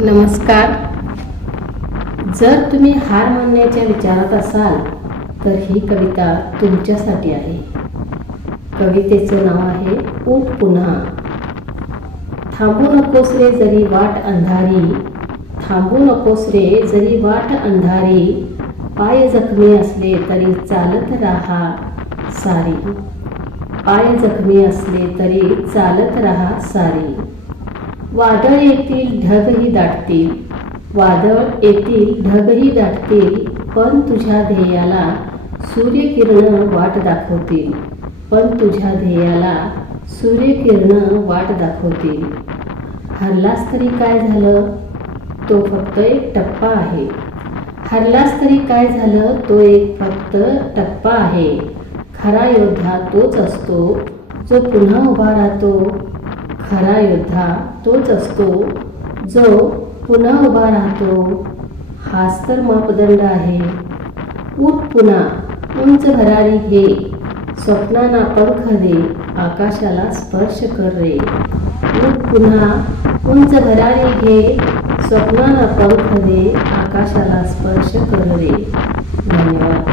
नमस्कार. जर तुम्ही हार मानण्याच्या विचारात असाल तर ही कविता तुमच्यासाठी आहे. कवितेचं नाव आहे उठ पुन्हा. थांबू नकोस रे जरी वाट अंधारी, थांबू नकोस रे जरी वाट अंधारी, पाय जखमी असले तरी चालत राहा सारी, पाय जखमी असले तरी चालत राहा सारी. वादळ येतील ढगही दाटतील, वादळ येतील ढगही दाटतील, पण तुझ्या ध्येयाला सूर्यकिरण वाट दाखवतील, पण तुझ्या ध्येयाला सूर्यकिरण वाट दाखवतील. हरलास तरी काय झालं, तो फक्त एक टप्पा आहे. हरलास तरी काय झालं, तो एक फक्त टप्पा आहे. खरा योद्धा तोच असतो जो पुन्हा उभा राहतो. खरा योद्धा तोच असतो जो पुन्हा उभा राहतो. हाच तर मापदंड आहे. उठ पुन्हा, उंच भरारी घे, स्वप्नांना पंख दे, आकाशाला स्पर्श कर रे. उठ पुन्हा, उंच भरारी घे, स्वप्नांना पंख दे, आकाशाला स्पर्श कर रे. धन्यवाद.